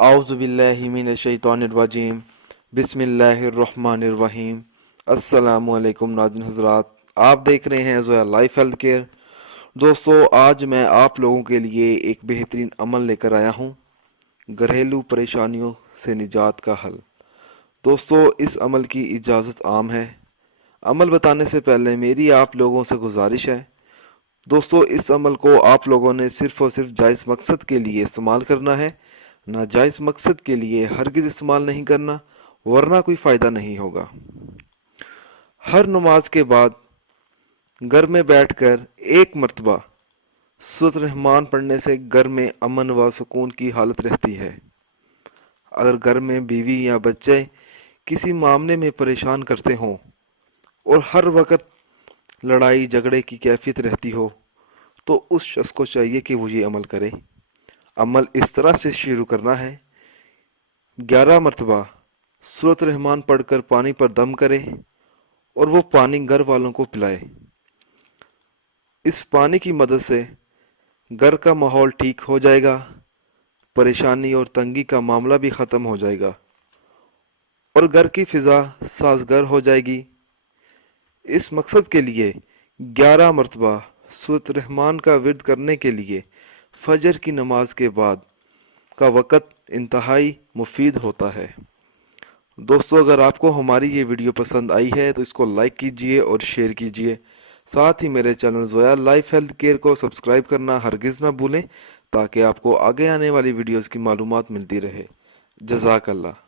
اعوذ باللہ من الشیطان الرجیم بسم اللہ الرحمن الرحیم۔ السلام علیکم ناظرین حضرات، آپ دیکھ رہے ہیں زویا لائف ہیلتھ کیئر۔ دوستو، آج میں آپ لوگوں کے لیے ایک بہترین عمل لے کر آیا ہوں، گھریلو پریشانیوں سے نجات کا حل۔ دوستو، اس عمل کی اجازت عام ہے۔ عمل بتانے سے پہلے میری آپ لوگوں سے گزارش ہے، دوستو اس عمل کو آپ لوگوں نے صرف اور صرف جائز مقصد کے لیے استعمال کرنا ہے، ناجائز مقصد کے لیے ہرگز استعمال نہیں کرنا، ورنہ کوئی فائدہ نہیں ہوگا۔ ہر نماز کے بعد گھر میں بیٹھ کر ایک مرتبہ سورۃ الرحمن پڑھنے سے گھر میں امن و سکون کی حالت رہتی ہے۔ اگر گھر میں بیوی یا بچے کسی معاملے میں پریشان کرتے ہوں اور ہر وقت لڑائی جھگڑے کی کیفیت رہتی ہو تو اس شخص کو چاہیے کہ وہ یہ عمل کرے۔ عمل اس طرح سے شروع کرنا ہے: 11 مرتبہ سورۃ الرحمن پڑھ کر پانی پر دم کرے اور وہ پانی گھر والوں کو پلائے۔ اس پانی کی مدد سے گھر کا ماحول ٹھیک ہو جائے گا، پریشانی اور تنگی کا معاملہ بھی ختم ہو جائے گا اور گھر کی فضا سازگار ہو جائے گی۔ اس مقصد کے لیے 11 مرتبہ سورۃ الرحمن کا ورد کرنے کے لیے فجر کی نماز کے بعد کا وقت انتہائی مفید ہوتا ہے۔ دوستو، اگر آپ کو ہماری یہ ویڈیو پسند آئی ہے تو اس کو لائک کیجئے اور شیئر کیجئے، ساتھ ہی میرے channel Zoya life health care کو سبسکرائب کرنا ہرگز نہ بھولیں تاکہ آپ کو آگے آنے والی ویڈیوز کی معلومات ملتی رہے۔ جزاک اللہ۔